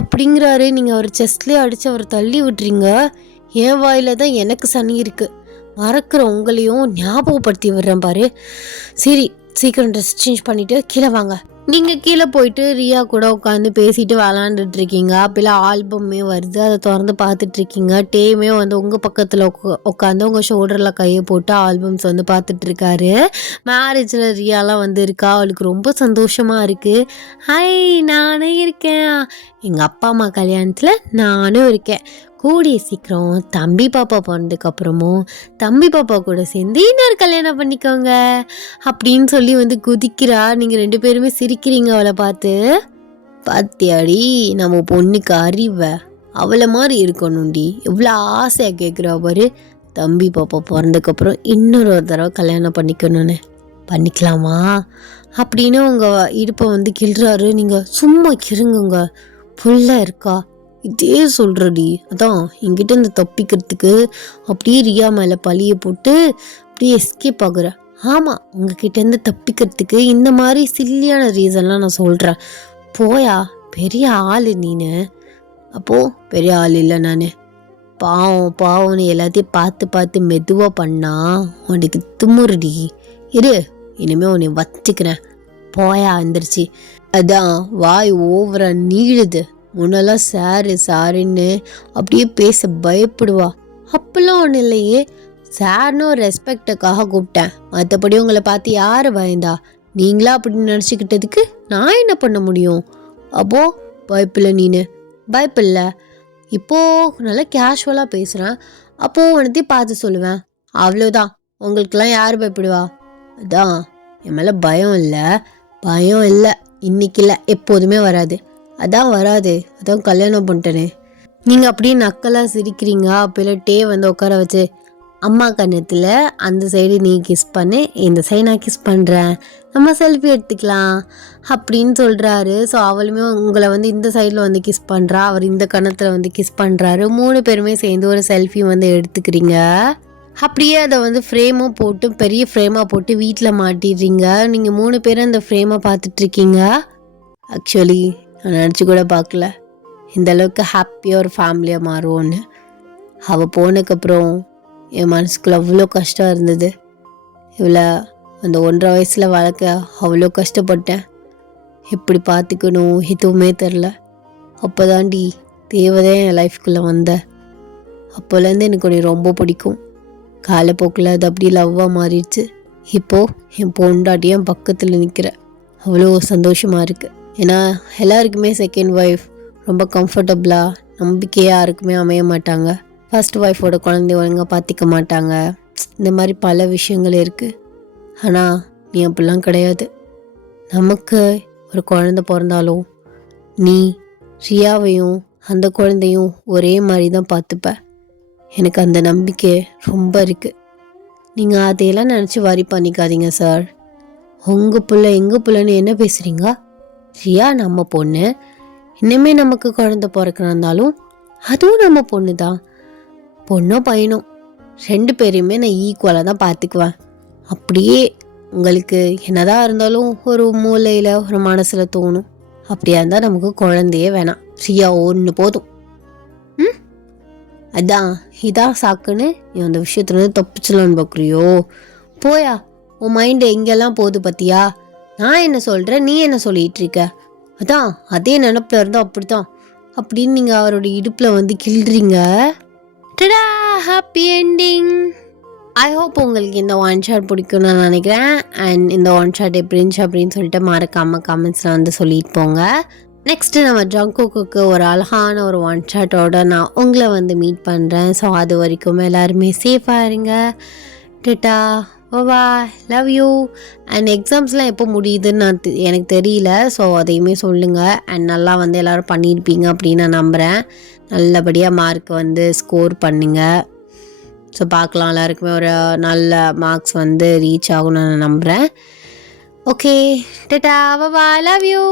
அப்படிங்கிறாரு. நீங்கள் அவர் செஸ்ட்லேயே அடித்து அவரை தள்ளி விட்டுறீங்க. என் வாயில தான் எனக்கு சனி இருக்குது. மறக்கிற உங்களையும் ஞாபகப்படுத்தி விடுறேன் பாரு. சரி சீக்கிரம் ட்ரெஸ் சேஞ்ச் பண்ணிவிட்டு கீழே வாங்க. நீங்கள் கீழே போயிட்டு ரியா கூட உட்காந்து பேசிட்டு விளாண்டுட்டு இருக்கீங்க. அப்பெல்லாம் ஆல்பமே வருது, அதை திறந்து பார்த்துட்ருக்கீங்க. டேமே வந்து உங்கள் பக்கத்தில் உட்காந்து உங்கள் ஷோல்டரில் கையை போட்டு ஆல்பம்ஸ் வந்து பார்த்துட்ருக்காரு. மேரேஜில் ரியாலாம் வந்து இருக்கா, அவளுக்கு ரொம்ப சந்தோஷமாக இருக்குது. ஹாய் நானே இருக்கேன், எங்கள் அப்பா அம்மா கல்யாணத்தில் நானும் இருக்கேன். கூடிய சீக்கிரம் தம்பி பாப்பா பிறந்ததுக்கப்புறமும் தம்பி பாப்பா கூட சேர்ந்து இன்னொரு கல்யாணம் பண்ணிக்கோங்க அப்படின்னு சொல்லி வந்து குதிக்கிறா. நீங்கள் 2 பேருமே சிரிக்கிறீங்க அவளை பார்த்து. பாத்தியாடி நம்ம பொண்ணுக்கு அறிவை, அவளை மாதிரி இருக்கணும்டி, எவ்வளோ ஆசையாக கேட்குறா பாரு. தம்பி பாப்பா பிறந்ததுக்கப்புறம் இன்னொரு தடவை கல்யாணம் பண்ணிக்கணும்னு. பண்ணிக்கலாமா அப்படின்னு உங்கள் இடுப்பை வந்து கிள்றாரு. நீங்கள் சும்மா கிருங்குங்க, புள்ள இருக்கா இதே சொல்கிறடி. அதான் என்கிட்ட இந்த தப்பிக்கிறதுக்கு அப்படியே ரியா மேலே பழியை போட்டு அப்படியே எஸ்கேப் ஆகுற. ஆமாம், உங்ககிட்டேருந்து தப்பிக்கிறதுக்கு இந்த மாதிரி சில்லியான ரீசன்லாம் நான் சொல்கிறேன். போயா, பெரிய ஆள் நீனு. அப்போது பெரிய ஆள் இல்லை நான். பாவம்னு எல்லாத்தையும் பார்த்து பார்த்து மெதுவாக பண்ணா உனக்கு தும்முறுடி. இரு, இனிமேல் உன்னை வச்சுக்கிறேன். போயா வந்துருச்சு. அதான் வாய் ஓவரா நீளுது. முன்னெல்லாம் சாருன்னு அப்படியே பேச பயப்படுவா. அப்பெல்லாம் ஒன்றும் இல்லையே, சார்னு ஒரு ரெஸ்பெக்டுக்காக கூப்பிட்டேன். மற்றபடி உங்களை பார்த்து யார் பயந்தா? நீங்களா அப்படி நினச்சிக்கிட்டதுக்கு நான் என்ன பண்ண முடியும்? அப்போது பயப்பில்லை நீனு? பயப்பில்ல. இப்போது நல்லா கேஷுவலாக பேசுகிறேன், அப்போது உனத்தையும் பார்த்து சொல்லுவேன், அவ்வளோதான். உங்களுக்கெல்லாம் யார் பயப்படுவா? அதான் என் மேலே பயம் இல்லை, இன்னைக்கு இல்லை, எப்போதுமே வராது. அதான் வராது, அதான் கல்யாணம் பண்ணிட்டேனே. நீங்கள் அப்படியே நக்கலாக சிரிக்கிறீங்க. அப்போல டே வந்து உட்கார வச்சு, அம்மா கண்ணத்தில் அந்த சைடு நீ கிஸ் பண்ணு, இந்த சைடு நான் கிஸ் பண்ணுறேன், நம்ம செல்ஃபி எடுத்துக்கலாம் அப்படின்னு சொல்கிறாரு. ஸோ அவளுமே உங்களை வந்து இந்த சைடில் வந்து கிஸ் பண்ணுறா, அவர் இந்த கணத்தில் வந்து கிஸ் பண்ணுறாரு. 3 பேருமே சேர்ந்து ஒரு செல்ஃபி வந்து எடுத்துக்கிறீங்க. அப்படியே அதை வந்து ஃப்ரேமாக போட்டு பெரிய ஃப்ரேமாக போட்டு வீட்டில் மாட்டிடுறீங்க. நீங்கள் 3 பேரும் அந்த ஃப்ரேமை பார்த்துட்ருக்கீங்க. ஆக்சுவலி நான் நினச்சி கூட பார்க்கல இந்த அளவுக்கு ஹாப்பியாக ஒரு ஃபேமிலியாக மாறுவோன்னு. அவள் போனதுக்கப்புறம் என் மனசுக்குள்ள அவ்வளோ கஷ்டம் இருந்தது. இவளை அந்த 1.5 வயசில் வளர்க்க அவ்வளோ கஷ்டப்பட்டேன். எப்படி பார்த்துக்கணும் எதுவுமே தெரில. அப்போ தாண்டி தேவதே என் லைஃப்குள்ளே வந்த. அப்போலேருந்து எனக்கு உன்னை ரொம்ப பிடிக்கும். காலப்போக்கில் அது அப்படியே லவ்வாக மாறிடுச்சு. இப்போது என் பொண்டாட்டியும் என் பக்கத்தில் நிற்கிற, அவ்வளோ சந்தோஷமாக இருக்குது. ஏன்னா எல்லாருக்குமே செகண்ட் ஒய்ஃப் ரொம்ப கம்ஃபர்டபுளாக நம்பிக்கையாக யாருக்குமே அமைய மாட்டாங்க. ஃபர்ஸ்ட் ஒய்ஃபோட குழந்தைய ஒழுங்காக பார்த்திக்க மாட்டாங்க. இந்த மாதிரி பல விஷயங்கள் இருக்குது. ஆனால் நீ அப்படிலாம் கிடையாது. நமக்கு ஒரு குழந்தை பிறந்தாலும் நீ ரியாவையும் அந்த குழந்தையும் ஒரே மாதிரி தான் பார்த்துப்ப. எனக்கு அந்த நம்பிக்கை ரொம்ப இருக்குது. நீங்கள் அதையெல்லாம் நினச்சி வரி பண்ணிக்காதீங்க சார். உங்கள் பிள்ளை எங்கள் பிள்ளைன்னு என்ன பேசுகிறீங்க? ரியா நம்ம பொண்ணு, இன்னுமே நமக்கு குழந்தை பிறக்கிறதாலும் அதுவும் நம்ம பொண்ணு தான். பொண்ணோ பையனோ 2 பேரையுமே நான் ஈக்குவலாக தான் பார்த்துக்குவேன். அப்படியே உங்களுக்கு என்னதான் இருந்தாலும் ஒரு மூளையில் ஒரு மனசில் தோணும், அப்படியா இருந்தால் நமக்கு குழந்தையே வேணாம், ரியா ஒன்று போதும். அதான் இதான் சாக்குன்னு நீ அந்த விஷயத்துலேருந்து தப்பிச்சலான்னு பார்க்குறியோ? போயா, உன் மைண்டு எங்கெல்லாம் போகுது பார்த்தியா? நான் என்ன சொல்கிறேன், நீ என்ன சொல்லிகிட்டு இருக்க? அதான் அதே நினப்பில் இருந்தால் அப்படி தான் அப்படின்னு நீங்கள் அவரோட இடுப்பில் வந்து கிள்றீங்க. டடா, ஹாப்பி என்டிங். ஐ ஹோப் உங்களுக்கு இந்த ஒன் ஷாட் பிடிக்கும்னு நான் நினைக்கிறேன். அண்ட் இந்த ஒன் ஷாட் எப்படி இருந்துச்சு அப்படின்னு சொல்லிட்டு மறக்காமல் கமெண்ட்ஸில் வந்து சொல்லிட்டு போங்க. நெக்ஸ்ட்டு நம்ம ஜங்குக்குக்கு ஒரு அழகான ஒரு ஒன் ஷாட்டோட நான் உங்களை வந்து மீட் பண்ணுறேன். ஸோ அது வரைக்கும் எல்லாருமே சேஃபாக இருங்க. Tata bye, love you. And எக்ஸாம்ஸ்லாம் எப்போ முடியுதுன்னு எனக்கு தெரியல. ஸோ அதையுமே சொல்லுங்கள். அண்ட் நல்லா வந்து எல்லோரும் பண்ணியிருப்பீங்க அப்படின்னு நான் நம்புகிறேன். நல்லபடியாக மார்க் வந்து ஸ்கோர் பண்ணுங்க. ஸோ பார்க்கலாம், எல்லாருக்குமே ஒரு நல்ல மார்க்ஸ் வந்து ரீச் ஆகும்னு நான் நம்புகிறேன். Okay, data bye, love you.